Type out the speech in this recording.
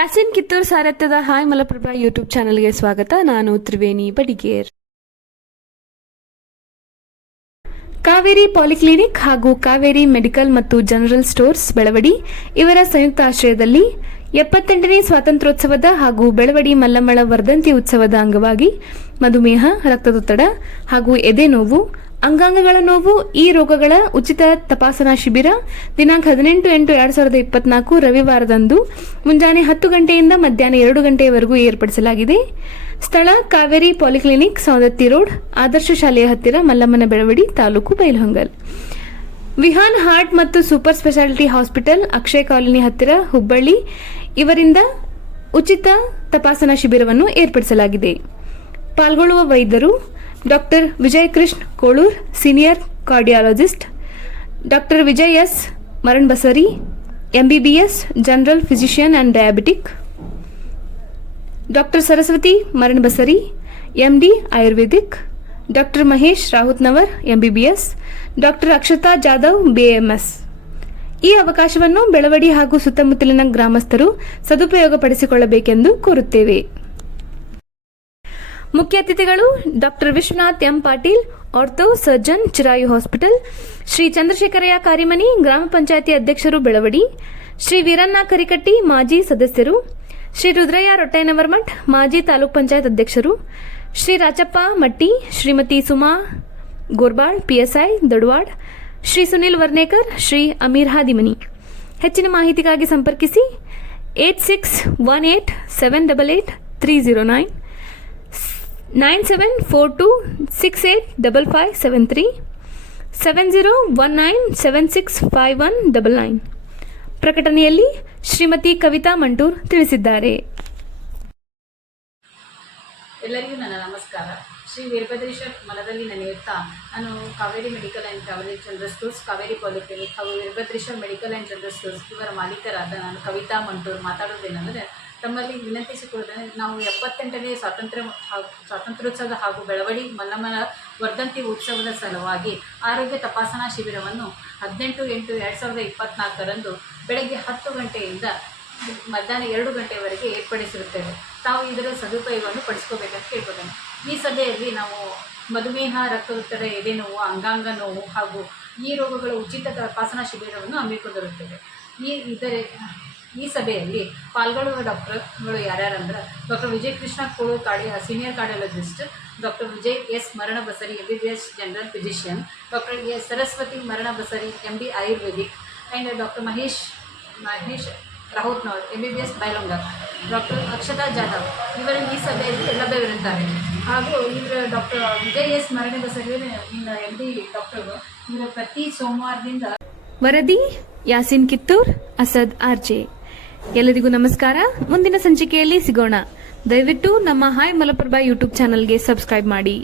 Yasin Kittur ಸಾರಥ್ಯದ hi Malaprabha YouTube ಚಾನೆಲ್ಗೆ ಸ್ವಾಗತ. ನಾನು ತ್ರಿವೇಣಿ ಬಡಿಗೇರ್. ಕಾವೇರಿ ಪಾಲಿಕ್ಲಿನಿಕ್ ಹಾಗೂ ಕಾವೇರಿ ಮೆಡಿಕಲ್ ಮತ್ತು ಜನರಲ್ ಸ್ಟೋರ್ಸ್ ಬೆಳವಡಿ ಇವರ ಸಂಯುಕ್ತ ಆಶ್ರಯದಲ್ಲಿ 78ನೇ ಸ್ವಾತಂತ್ರ್ಯೋತ್ಸವದ ಹಾಗೂ ಬೆಳವಡಿ ಮಲ್ಲಮ್ಮಳ ವರ್ಧಂತಿ ಉತ್ಸವದ ಅಂಗವಾಗಿ ಮಧುಮೇಹ, ರಕ್ತದೊತ್ತಡ ಹಾಗೂ ಎದೆ ನೋವು, ಅಂಗಾಂಗಗಳ ನೋವು ಈ ರೋಗಗಳ ಉಚಿತ ತಪಾಸಣಾ ಶಿಬಿರ ದಿನಾಂಕ 18/8/2024 ರವಿವಾರದಂದು ಮುಂಜಾನೆ 10 ಗಂಟೆಯಿಂದ ಮಧ್ಯಾಹ್ನ 2 ಗಂಟೆಯವರೆಗೂ ಏರ್ಪಡಿಸಲಾಗಿದೆ. ಸ್ಥಳ ಕಾವೇರಿ ಪಾಲಿಕ್ಲಿನಿಕ್, ಸೌದತ್ತಿ ರೋಡ್, ಆದರ್ಶ ಶಾಲೆಯ ಹತ್ತಿರ, ಮಲ್ಲಮ್ಮನ ಬೆಳವಡಿ, ತಾಲೂಕು ಬೈಲಹೊಂಗಲ್. ವಿಹಾನ್ ಹಾರ್ಟ್ ಮತ್ತು super speciality hospital, Akshaya colony ಹತ್ತಿರ, ಹುಬ್ಬಳ್ಳಿ ಇವರಿಂದ ಉಚಿತ ತಪಾಸಣಾ ಶಿಬಿರವನ್ನು ಏರ್ಪಡಿಸಲಾಗಿದೆ. ಪಾಲ್ಗೊಳ್ಳುವ ವೈದ್ಯರು doctor Vijay Krishna Kolur, senior cardiologist, doctor Vijay S Maranabasari, MBBS general physician and diabetic, doctor Saraswati Maranabasari, MD Ayurvedic, doctor Mahesh Rahutnavar, MBBS, doctor Akshata Jadhav, BAMS. ಈ ಅವಕಾಶವನ್ನು ಬೆಳವಡಿ ಹಾಗೂ ಸುತ್ತಮುತ್ತಲಿನ ಗ್ರಾಮಸ್ಥರು ಸದುಪಯೋಗಪಡಿಸಿಕೊಳ್ಳಬೇಕೆಂದು ಕೋರುತ್ತೇವೆ. ಮುಖ್ಯ ಅತಿಥಿಗಳು doctor Vishwanath M Patil, ortho surgeon, Chirayu hospital, Shri Chandrashekharayya Karimani, ಗ್ರಾಮ ಪಂಚಾಯಿತಿ ಅಧ್ಯಕ್ಷರು ಬೆಳವಡಿ, ಶ್ರೀ ವೀರಣ್ಣ ಕರಿಕಟ್ಟಿ, ಮಾಜಿ ಸದಸ್ಯರು, ಶ್ರೀ ರುದ್ರಯ್ಯ ರೊಟ್ಟಯ್ಯನವರಮಠ್, ಮಾಜಿ ತಾಲೂಕ್ ಪಂಚಾಯತ್ ಅಧ್ಯಕ್ಷರು, ಶ್ರೀ ರಾಚಪ್ಪ ಮಟ್ಟಿ, ಶ್ರೀಮತಿ ಸುಮಾ ಗೋರ್ಬಾಳ್, PSI ದೊಡವಾಡ್, ಶ್ರೀ ಸುನಿಲ್ ವರ್ನೇಕರ್, ಶ್ರೀ ಅಮೀರ್ ಹಾದಿಮನಿ. ಹೆಚ್ಚಿನ ಮಾಹಿತಿಗಾಗಿ ಸಂಪರ್ಕಿಸಿ 8618788309, 9742685573, 7019765199. ಪ್ರಕಟಣೆಯಲ್ಲಿ ಶ್ರೀಮತಿ ಕವಿತಾ ಮಂಟೂರ್ ತಿಳಿಸಿದ್ದಾರೆ. ಎಲ್ಲರಿಗೂ ನನ್ನ ನಮಸ್ಕಾರ. ಶ್ರೀ ವೀರಭದ್ರೇಶ್ವರ ಮನದಲ್ಲಿ ನೆನೆಯುತ್ತಾ ನಾನು Kaveri medical and Kaveri general stores, Kaveri polyclinic ಹಾಗೂ Veerabhadreshwara medical and general stores ಇವರ ಮಾಲೀಕರಾದ ನಾನು ಕವಿತಾ ಮಂಟೂರ್ ಮಾತಾಡೋದೇನೆಂದರೆ, ತಮ್ಮಲ್ಲಿ ವಿನಂತಿಸಿಕೊಳ್ಳುವುದೇ, ನಾವು 78ನೇ ಸ್ವಾತಂತ್ರ್ಯೋತ್ಸವದ ಹಾಗೂ ಬೆಳವಡಿ ಮಲ್ಲಮ್ಮನ ವರ್ಧಂತಿ ಉತ್ಸವದ ಸಲುವಾಗಿ ಆರೋಗ್ಯ ತಪಾಸಣಾ ಶಿಬಿರವನ್ನು 18/8/2024 ಬೆಳಗ್ಗೆ 10 ಗಂಟೆಯಿಂದ ಮಧ್ಯಾಹ್ನ 2 ಗಂಟೆಯವರೆಗೆ ಏರ್ಪಡಿಸಿರುತ್ತೇವೆ. ತಾವು ಇದರ ಸದುಪಯೋಗವನ್ನು ಪಡಿಸ್ಕೋಬೇಕಂತ ಕೇಳ್ಕೊತೇನೆ. ಈ ಸಭೆಯಲ್ಲಿ ನಾವು ಮಧುಮೇಹ, ರಕ್ತದೊತ್ತಡ, ಎದೆ ನೋವು, ಅಂಗಾಂಗ ನೋವು ಹಾಗೂ ಈ ರೋಗಗಳ ಉಚಿತ ತಪಾಸಣಾ ಶಿಬಿರವನ್ನು ಹಮ್ಮಿಕೊಂಡಿರುತ್ತೇವೆ. ಈ ಸಭೆಯಲ್ಲಿ ಪಾಲ್ಗೊಳ್ಳುವ ಡಾಕ್ಟರ್ಗಳು ಯಾರ್ಯಾರಂದ್ರೆ, doctor Vijay Krishna Kolur, senior cardiologist, doctor Vijay S Maranabasari, MBBS general physician, doctor Saraswati Maranabasari, MD Ayurvedic, and doctor Mahesh Rahutnavar, MBBS Bailhongal, doctor Akshata Jadhav ಇವರು ಈ ಸಭೆಯಲ್ಲಿ ಲಭ್ಯವಿರುತ್ತಾರೆ. ಹಾಗೂ ಇವರ doctor Vijay S Maranabasari MD ಡಾಕ್ಟರ್ಗಳು ಇವರು ಪ್ರತಿ ಸೋಮವಾರದಿಂದ. ವರದಿ ಯಾಸಿನ್ ಕಿತ್ತೂರ್, ಅಸದ್ RJ. ಎಲ್ಲರಿಗೂ ನಮಸ್ಕಾರ. ಮುಂದಿನ ಸಂಚಿಕೆಯಲ್ಲಿ ಸಿಗೋಣ. ದಯವಿಟ್ಟು ನಮ್ಮ ಹಾಯ್ ಮಲಪ್ರಭಾ ಯೂಟ್ಯೂಬ್ ಚಾನೆಲ್ಗೆ ಸಬ್ಸ್ಕ್ರೈಬ್ ಮಾಡಿ.